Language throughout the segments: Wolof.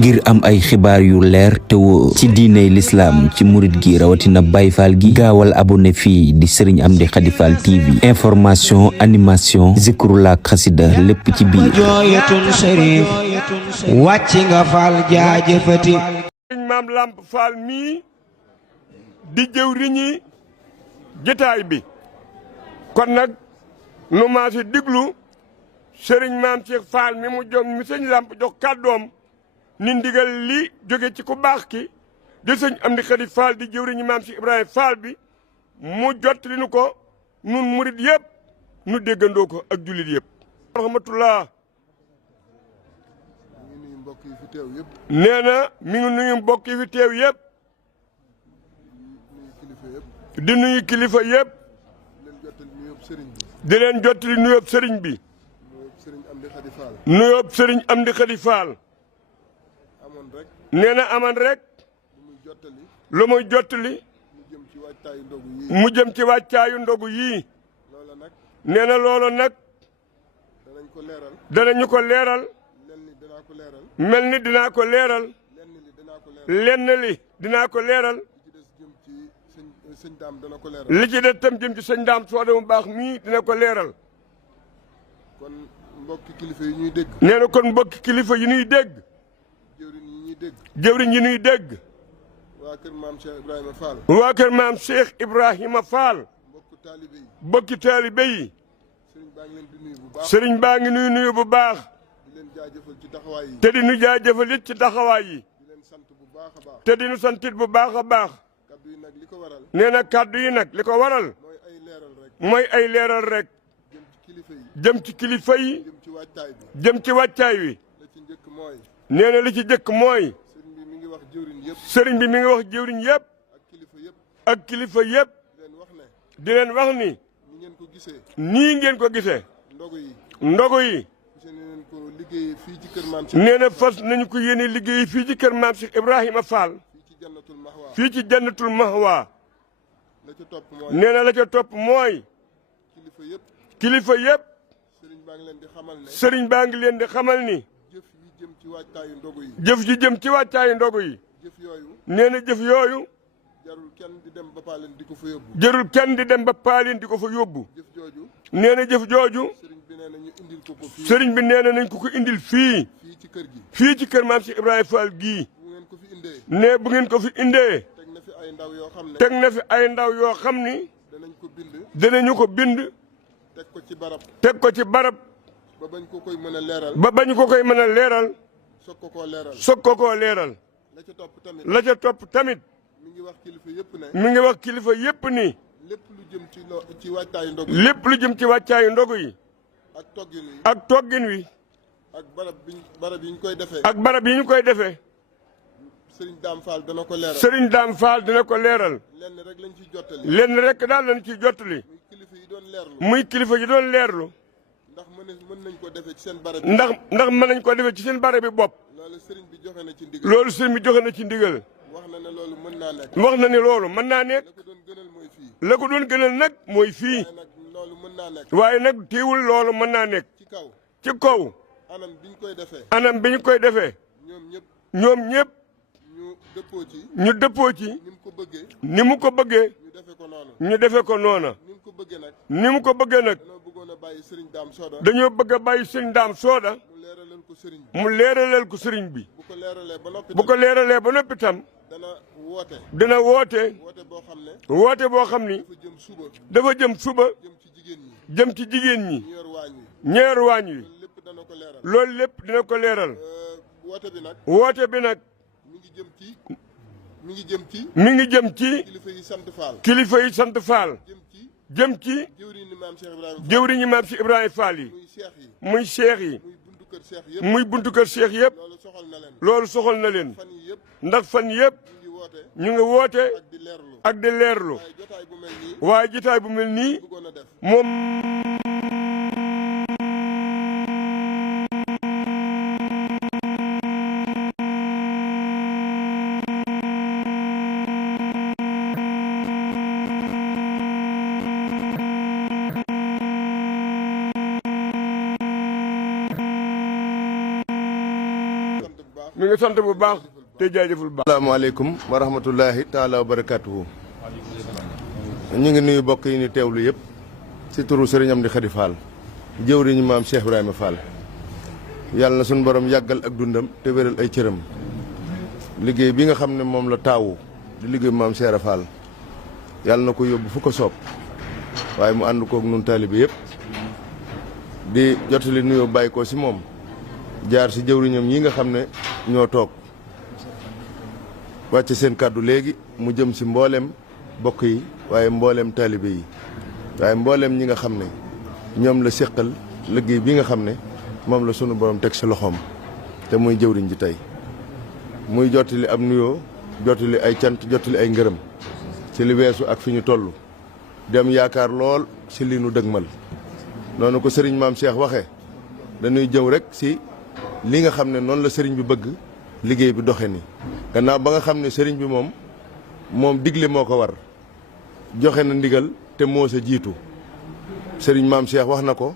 ngir am ay xibaar yu leer te wóor ci diiney lislaam ci murit gi rawatina Baay Faal gi gaawal abonné fii di Serigne Amdy Khady Fall TV information animation zikrullah xasida lépp ci biir wàcc nga Fall jaajëfati Serigne Maam Lamp Fall mii di jëwriñi jotaay bi kon nag nu maa si diglu Serigne Maam Cheikh Fall mi mu jom mi sëñ Lamp jox kàddoom ni ndigal li jóge ci ku baax ki di sëñ Amdy Khady Fall di jëwriñu Maam Cheikh Ibrahima Fall bi mu jottali nu ko nun murit yëpp nu déggandoo ko ak jullit yëpp rahmatullah nee na mi ngi nuyu mbokk yi fi teew yëpp di nuyu kilifa yëpp di leen jottali nuyoob sëriñ bi nuyoob sëriñ Amdy Khady Fall nee na aman rek lu muy jottali mu jëm ci wàccaayu ndogu yii nee na loolu nag danañu ko leeral mel ni dinaa ko leeral lenn li dinaa ko leeral li ci des tam jëm ci sëñ daam sooda mu baax mii dina ko leeral kon mbokki kilifa yi ñuy dégg nee na kon mbokki kilifa yi ñuy dégg jëwriñ yi ñuy dégg jëwriñ yi ñuy dégg waa kër maam Cheikh Ibrahima Fall waa kër maam Cheikh Ibrahima Fall mbokki taalibe yi sëriñ baa ngi nuyu bu baax di leen jaajëfal ci taxawaay yi te di nu jaajëfal it ci taxawaay yi di leen sant bu baax a baax te di nu santit bu baax a baax kaddu yi nag li ko waral nee na kaddu yi nag li ko waral mooy ay leeral rek jëm ci kilifa yi jëm ci wàccaay bi jëm ci wàccaay wi la ci njëkk mooy nee na li ci njëkk mooy sëriñ bi mi ngi wax jëwriñ yëpp sëriñ bi mi ngi wax jëwriñ yëpp ak kilifa yëpp di leen wax ni nii ngeen ko gisee ndogu yi nee na fas nañu ko yéene liggéey fii ci kër maam Cheikh Ibrahima Fall fii ci jannatul mahwa nee na la ca topp mooy kilifa yëpp sëriñ baa ngi leen di xamal ni jëf ji jëm ci wàccaayu ndogu yi nee na jëf yooyu jarul kenn di dem ba paaleen di ko fa yóbbu jarul kenn di dem ba paaleen di ko fa yóbbu nee na jëf jooju sëriñ bi nee na nañ ko indil fii fii ci kër maam Cheikh Ibrahima Fall gii ne bu ngeen ko fi indee teg na fi ay ndaw yoo xam ni danañu ko bind teg ko ci barab ba bañ ko koy mën a leeral ba bañ ko koy mën a leeral soog ko koo leeral la ca topp tamit mi ngi wax kilifa yëpp ne mi ngi wax kilifa yëpp ni lépp lu jëm ci wàccaayu ndogu lépp lu jëm ci wàccaayu ndogu yi ak toggin wi ak barab yi ñu koy defee ak barab yi ñu koy defee Serigne Dame Fall dana ko leeral Serigne Dame Fall dina ko leeral lenn rek lañ ciy jottali lenn rek daal lañ ciy jottali muy kilifa yi doon leerlu ndax mën nañ ko defee ci seen barab ndax mën nañ ko defee ci seen barab bi bopp loolu Serigne bi joxe na ci ndigal loolu Serigne bi joxe na ci ndigal wax na ne loolu mën naa nekk wax na ne loolu mën naa nekk la ko doon gënal nag mooy fii loolu mën naa nekk waaye nag teewul loolu mën naa nekk ci kaw anam bi ñu koy defee anam bi ñu koy defee ñoom ñëpp ñu dëppoo ci ni mu ko bëggee ñu defe ko noona ni mu ko bëggee nag dañoo bëgg a bàyyi sëriñ Daam Sooda mu leeralal ko sëriñ bi bu ko leeralee ba noppi tam dina woote boo xam ni dafa jëm suba jëm ci jigéen ñi ñeer waañ wi loolu lépp dina ko leeral woote bi nag mi ngi jëm ci kilifa yi sant Fall jëm ci jëwriñu maam Cheikh Ibrahima Fall yi muy seex yi muy buntu kër seex yëpp loolu soxal na leen ndax fan yëpp ñu ngi woote ak di leerlu waaye jotaay bu mel nii moom mi ngi sant bu baax te jaajëful bu baax. asalaamaaleykum wa rahmatullahi taala wa barakaatuhu. ñu ngi nuyu bokk yi ni teewlu yëpp si turu Serigne Amdi Khady Fall jëwriñu maam Cheikh Ibrahima Fall. yàlla na suñu borom yàggal ak dundam te wéral ay cëram. liggéey bi nga xam ne moom la taawu di liggéey maam Cheikh Fall yàlla na ko yóbbu fu ko soob waaye mu ànd koog nun taalibe yëpp di jotali nuyoo bàyyi ko si moom jaar si jëwriñam yi nga xam ne ñoo toog wàcce seen kàddu léegi mu jëm si mbooleem bokk yi waaye mbooleem taalibe yi waaye mbooleem ñi nga xam ne ñoom la séqal liggéey bi nga xam ne moom la sunu borom teg si loxoom te muy jëwriñ ji tey muy jottali ab nuyoo jottali ay cant jottali ay ngërëm ci li weesu ak fi ñu toll dem yaakaar lool si li nu dëgmal noonu ko sëriñ maam Cheikh waxee dañuy jëw rek si li nga xam ne noonu la sëriñ bi bëgg liggéey bi doxe ni gannaaw ba nga xam ne sëriñ bi moom digle moo ko war joxe na ndigal te moo sa jiitu sëriñ maam Cheikh wax na ko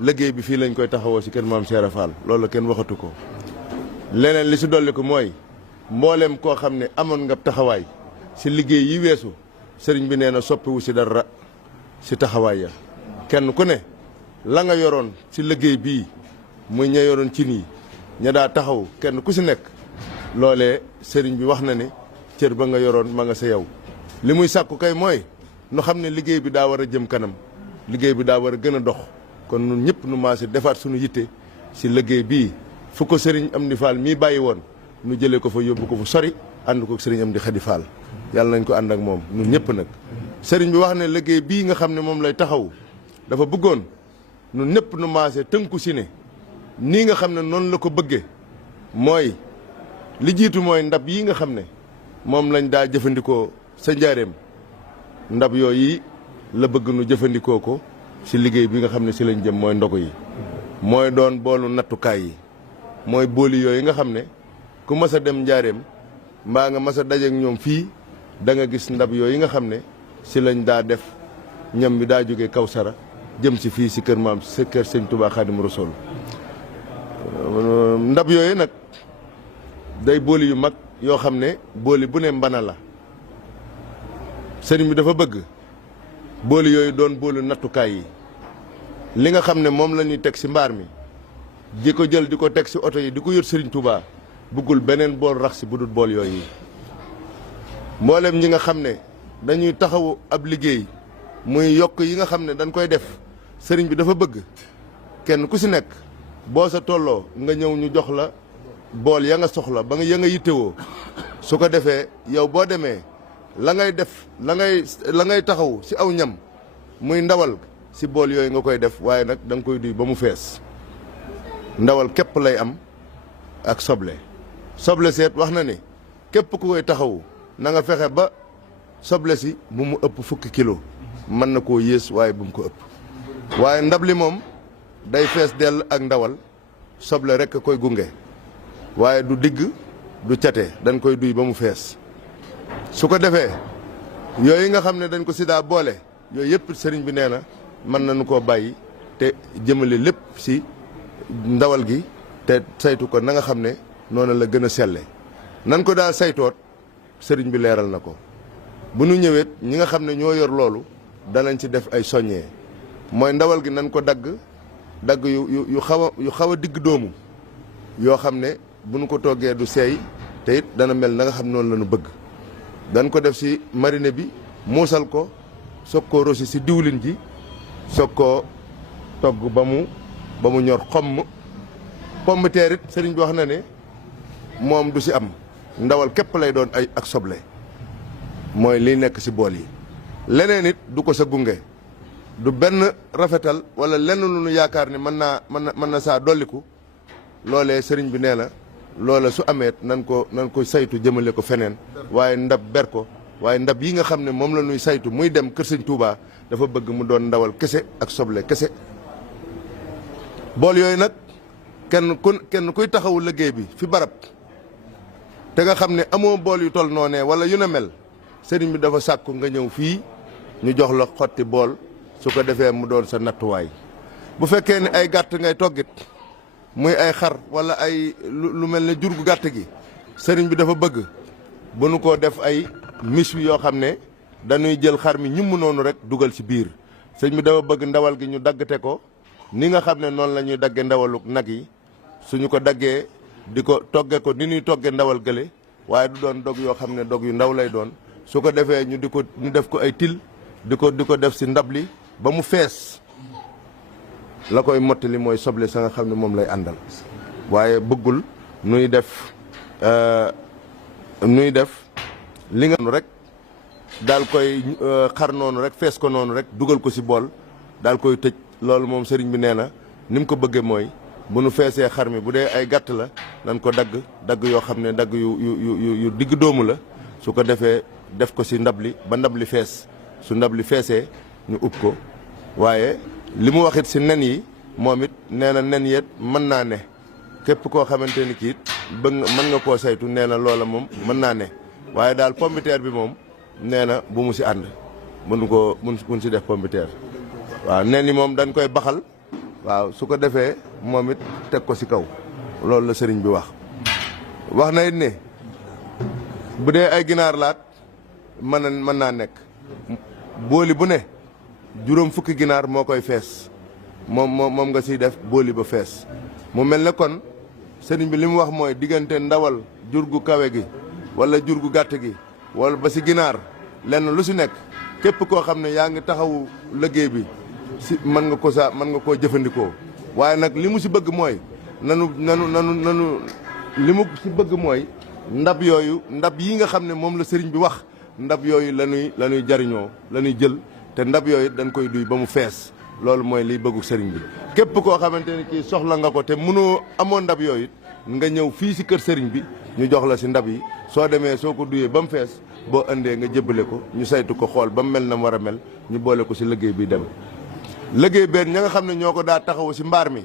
liggéey bi fii lañ koy taxawoo si kër maam Cheikh Fall loolu la kenn waxatu ko leneen li si dolli ko mooy mboolem koo xam ne amoon nga taxawaay si liggéey yi weesu sëriñ bi nee na soppiwu si dara si taxawaay ya kenn ku ne la nga yoroon si liggéey bii muy ña yoroon ci nii ña daa taxaw kenn ku si nekk loolee sëriñ bi wax na ne cër ba nga yoroon ma nga sa yow li muy sàkku kay mooy nu xam ne liggéey bi daa war a jëm kanam liggéey bi daa war a gën a dox kon nun ñëpp nu maase defaat suñu yitte si liggéey bii fu ko sëriñ Amdi Fall mii bàyyi woon nu jëlee ko fa yóbbu ko fu sori ànd ko sëriñ Amdi Khady Fall yàlla nañ ko ànd ak moom nun ñëpp nag sëriñ bi wax ne liggéey bii nga xam ne moom lay taxaw dafa bëggoon nun ñëpp nu maase tënku si ne nii nga xam ne noonu la ko bëggee mooy li jiitu mooy ndab yi nga xam ne moom lañ daa jëfandikoo sa njaareem ndab yooyu la bëgg nu jëfandikoo ko si liggéey bi nga xam ne si lañ jëm mooy ndogu yi mooy doon boolu nattukaay yi mooy booli yooyu nga xam ne ku mas a dem njaareem mbaa nga mas a dajeek ñoom fii da nga gis ndab yooyu nga xam ne si lañ daa def ñam bi daa jógee Kawsara jëm si fii si kër maam si kër sëñ Touba Xaadimu Rasuul ndab yooyu nag day booli yu mag yoo xam ne booli bu ne mbana la sëriñ bi dafa bëgg booli yooyu doon boolu nattukaay yi li nga xam ne moom la ñuy teg si mbaar mi di ko jël di ko teg si oto yi di ko yor sëriñ Touba bëggul beneen bool rax si bu dul bool yooyu mboolem ñi nga xam ne dañuy taxawu ab liggéey muy yokk yi nga xam ne dañ koy def sëriñ bi dafa bëgg kenn ku si nekk boo sa tolloo nga ñëw ñu jox la bool ya nga soxla ba nga ya nga yittewoo su ko defee yow boo demee la ngay def la ngay taxaw si aw ñam muy ndawal si bool yooyu nga koy def waaye nag da nga koy duy ba mu fees ndawal képp lay am ak soble seet wax na ne képp ku koy taxawu na nga fexe ba soble si bu mu ëpp 10 kilo mën na koo yées waaye bu mu ko ëpp waaye ndab li moom day fees dell ak ndawal soble rek a koy gunge waaye du digg du cate dañ koy duy ba mu fees su ko defee yooyu nga xam ne dañ ko si daa boole yooyu yëpp sëriñ bi nee na mën nañu koo bàyyi te jëmale lépp si ndawal gi te saytu ko na nga xam ne noonu la gën a selle nan ko daa saytoot sëriñ bi leeral na ko bu nu ñëwee ñi nga xam ne ñoo yor loolu danañ ci def ay soññee mooy ndawal gi nan ko dagg yu xaw a digg doomu yoo xam ne bu nu ko toggee du seey te it dana mel na nga xam noonu la ñu bëgg dañ ko def si marine bi muusal ko soog koo rosi si diwlin ji soog koo togg ba mu ñor xomm pomme de terre it sëriñ bi wax na ne moom du si am ndawal képp lay doon ay ak soble mooy liy nekk si bool yi leneen it du ko sa gunge du benn rafetal wala lenn lu nu yaakaar ne mën na saa dolliku loolee sëriñ bi nee na loola su ameet nan ko saytu jëmale ko feneen waaye ndab ber ko waaye ndab yi nga xam ne moom la ñuy saytu muy dem kër sëñ Touba dafa bëgg mu doon ndawal kese ak soble kese bool yooyu nag kenn kuy taxawu liggéey bi fi barab te nga xam ne amoo bool yu tol noonee wala yu ne mel sëriñ bi dafa sàkku nga ñëw fii ñu jox la xotti bool su ko defee mu doon sa nattuwaay bu fekkee ne ay gàtt ngay toggit muy ay xar wala ay lu mel ne jur gu gàtt gi sëriñ bi dafa bëgg bu nu ko def ay mis yoo xam ne dañuy jël xar mi ñum noonu rek dugal ci biir sëriñ bi dafa bëgg ndawal gi ñu daggate ko ni nga xam ne noonu la ñuy dagge ndawalu nag yi suñu ko daggee di ko togge ko ni ñuy togge ndawal gële waaye du doon dog yoo xam ne dog yu ndaw lay doon su ko defee ñu def ko ay til di ko def ci ndab li ba mu fees la koy mottali mooy soble sa nga xam ne moom lay àndal waaye bëggul nuy def li nga rek daal koy xar noonu rek fees ko noonu rek dugal ko ci bool daal koy tëj loolu moom sëriñ bi nee na ni mu ko bëggee mooy bu nu feesee xar mi bu dee ay gàtt la nan ko dagg yoo xam ne dagg yu digg doomu la su ko defee def ko ci ndab li ba ndab li fees su ndab li feesee ñu ub ko waaye li mu waxit ci nen yi moom it nee na nen yet mën naa ne képp koo xamante ni kiit bëgg mën nga koo saytu nee na loola moom mën naa ne waaye daal pombiteer bi moom nee na bu mu ci ànd mun ci def pombiteer waaw nen yi moom dañ koy baxal waaw su ko defee moom it teg ko ci kaw loolu la sëriñ bi wax na it ne bu dee ay ginaar laat mën naa nekk booli bu ne juróom fukki ginaar moo koy fees moom nga ciy def booli ba fees mu mel ne kon sëriñ bi li mu wax mooy diggante ndawal jur gu kawe gi wala jur gu gàtt gi wala ba ci ginaar lenn lu ci nekk képp koo xam ne yaa ngi taxawu liggéey bi ci mën nga koo jëfandikoo waaye nag li mu ci bëgg mooy nanu li mu ci bëgg mooy ndab yi nga xam ne moom la sëriñ bi wax ndab yooyu la ñuy jariñoo la ñuy jël te ndab yooyu dañ koy duy ba mu fees loolu mooy liy bëggu sëriñ bi képp koo xamante ni kii soxla nga ko te mënoo amoo ndab yooyu nga ñëw fii ci kër sëriñ bi ñu jox la ci ndab yi soo demee soo ko duyee ba mu fees boo indee nga jébbale ko ñu saytu ko xool ba mu mel na mu war a mel ñu boole ko ci liggéey bi dem liggéey benn ña nga xam ne ñoo ko daa taxawu ci mbaar mi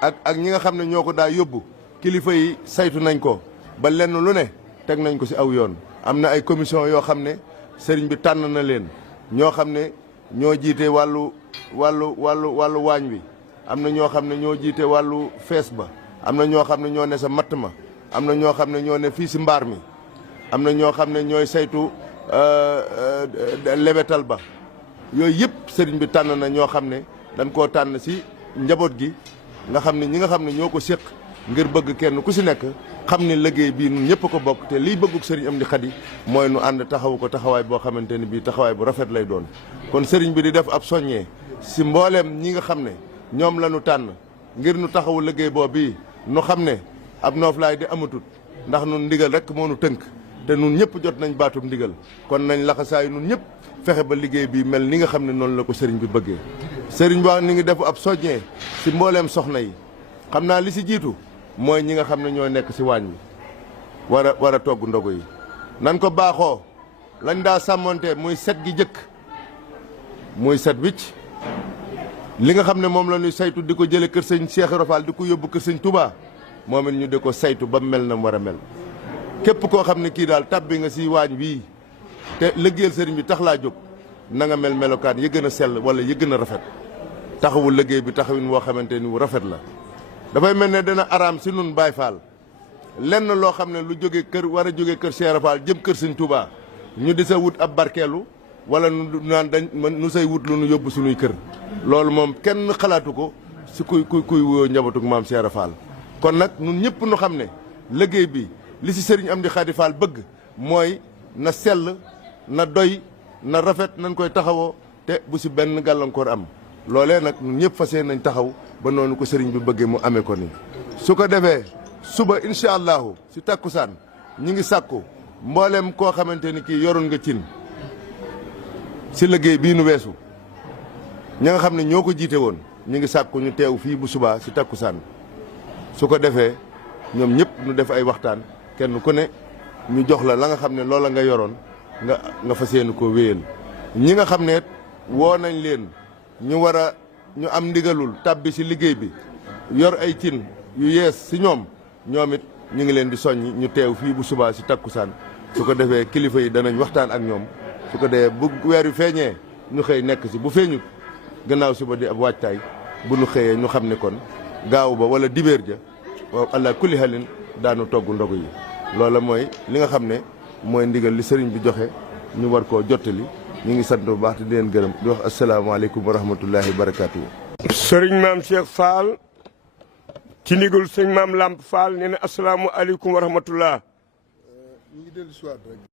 ak ñi nga xam ne ñoo ko daa yóbbu kilifa yi saytu nañ ko ba lenn lu ne teg nañ ko ci aw yoon am na ay commission yoo xam ne sëriñ bi tànn na leen ñoo xam ne ñoo jiite wàllu waañ wi am na ñoo xam ne ñoo jiite wàllu fees ba am na ñoo xam ne ñoo ne sa matt ma am na ñoo xam ne ñoo ne fii ci mbaar mi am na ñoo xam ne ñooy saytu lebetal ba yooyu yëpp sëriñ bi tànn na ñoo xam ne dañ koo tànn ci njaboot gi nga xam ne ñi nga xam ne ñoo ko séq ngir bëgg kenn ku ci nekk xam ne liggéey bii ñun ñëpp ko bokk te liy bëgguk sëriñ Amdi Xadi mooy nu ànd taxawu ko taxawaay boo xamante ni bii taxawaay bu rafet lay doon kon sëriñ bi di def ab soññee ci mbooleem ñi nga xam ne ñoom la ñu tànn ngir nu taxawu liggéey boobu bii nu xam ne ab nooflaay di amatut ndax nun ndigal rek moo nu tënk te nun ñëpp jot nañ baatum ndigal kon nañ laxasaayu nun ñëpp fexe ba liggéey bi mel ni nga xam ne noonu la ko sëriñ bi bëggee sëriñ bi wax ni ngi def ab soññee ci mbooleem soxna yi xam naa li ci jiitu mooy ñi nga xam ne ñoo nekk ci waañ wi war a togg ndogu yi nan ko baaxoo lañ daa sàmmonte muy set gi jëkk muy set wicc li nga xam ne moom la ñuy saytu di ko jële kër sëñ Cheikh Rofal di ko yóbbu kër sëñ Touba moom it ñu di ko saytu ba mel na mu war a mel képp koo xam ne kii daal tabbi nga ci waañ wii te liggéeyal sëriñ bi tax laa jóg na nga mel melokaan yi gën a sell wala yi gën a rafet taxawul liggéey bi taxawin woo xamante ni wu rafet la dafay mel ne dana araam ci nun Baay Faal lenn loo xam ne lu jóge kër war a jóge kër Cheikh Rofal jëm kër sëñ Touba ñu di sa wut ab barkeelu wala nu naan nu say wut lu nu yóbbu suñuy kër loolu moom kenn xalaatu ko ci kuy woo njabootug maam Cheikh Rofal kon nag nun ñëpp nu xam ne liggéey bi li ci sëriñ Amdi Xadi Fall bëgg mooy na sell na doy na rafet nañ koy taxawoo te bu ci benn gàllankoor am loolee nag ñun ñëpp fas yéene nañ taxaw ba noonu ko sëriñ bi bëggee mu amee ko ni su ko defee suba incha allahu ci takkusaan ñi ngi sàkku mbooleem koo xamante ni kii yoroon nga cin ci liggéey bii nu weesu ña nga xam ne ñoo ko jiite woon ñi ngi sàkku ñu teew fii bu subaa ci takkusaan su ko defee ñoom ñëpp ñu def ay waxtaan kenn ku ne ñu jox la la nga xam ne loola nga yoroon nga fas yéene koo wéyal ñi nga xam ne woo nañ leen ñu am ndigalul tàbbi ci liggéey bi yor ay cin yu yees ci ñoom it ñu ngi leen di soññ ñu teew fii bu subaa ci takkusaan su ko defee kilifa yi danañ waxtaan ak ñoom su ko defee bu weer yu feeñee ñu xëy nekk ci bu feeñut gannaaw suba di ab waajtaay bu ñu xëyee ñu xam ne kon gaaw ba wala dibéer ja waaw allah kulli halin daanu togg ndogu yi loola mooy li nga xam ne mooy ndigal li sëriñ bi joxe ñu war koo jottali ñu ngi sant bu baax te di leen gërëm di wax asalaamaaleykum wa rahmatullahi wa barakaatu. sëriñ maam Cheikh Fall ci ndigal sëñ maam Lamp Fall nee na asalaamualeykum wa rahmatullah. ñu ngi dellu si waat rek.